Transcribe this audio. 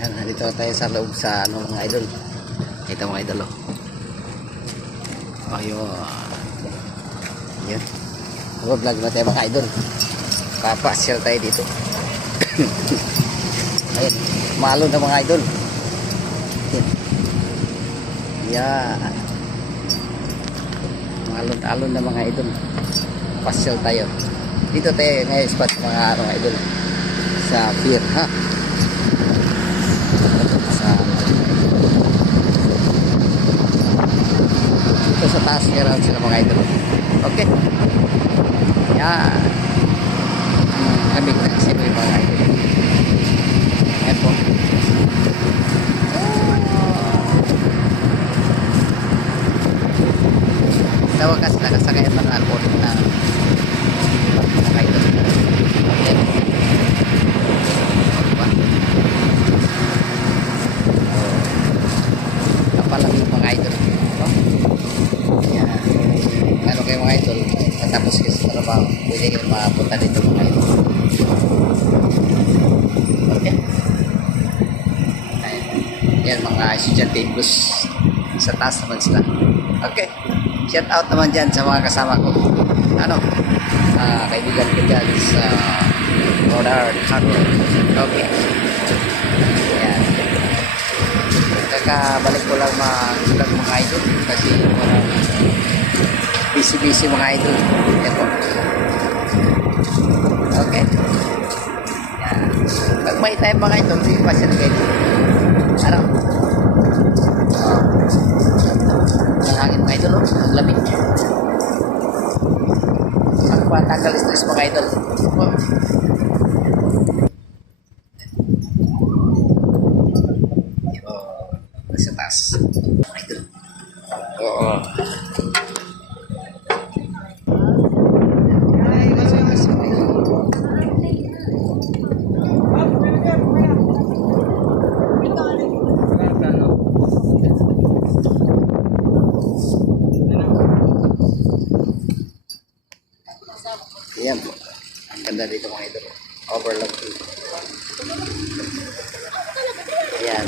Yan, dito tayo sa loob sa ano mga idol. Kita mga idol oh. Ayun. Yan. Vlog na tayo mga idol. Papasyal tayo dito. Ayun, malo na mga idol. Yan. Alon-alon na mga idol. Pasyal tayo. Dito tayo ngayon spot mga idol. Sa pier ha. Ito sa taas meron sila mga idol. Okay. Yan. Kamig na kasi mga idol. Ayan po. Sa wakas nakasakay ang mga alcohol na mga idol. Okay. Diba? Kapalamig mga idol. Ano kayo mga idol, matapos kayo sa trabaho, pwede kayo mapunta dito mga idol. Okay. Ayan. Yan mga estudyante plus sa taas naman sila. Okay. Shout out naman dyan sa mga kasama ko. Ano? Kaibigan ko dyan sa Rodar Harbor. Okay. Ayan. Kakabalik ko lang mag-vlog mga idol kasi busy mga idol. Yan po. Okay. Yan. Pag may time mga idol, hindi pa siya kayo. Ano? Ang hangin mga idol, ang lamig. Ang patanggal stress mga idol. Sa taas. Mga idol. Oo. Ayan po. Ang ganda dito mga idol. Overlook. Ayan.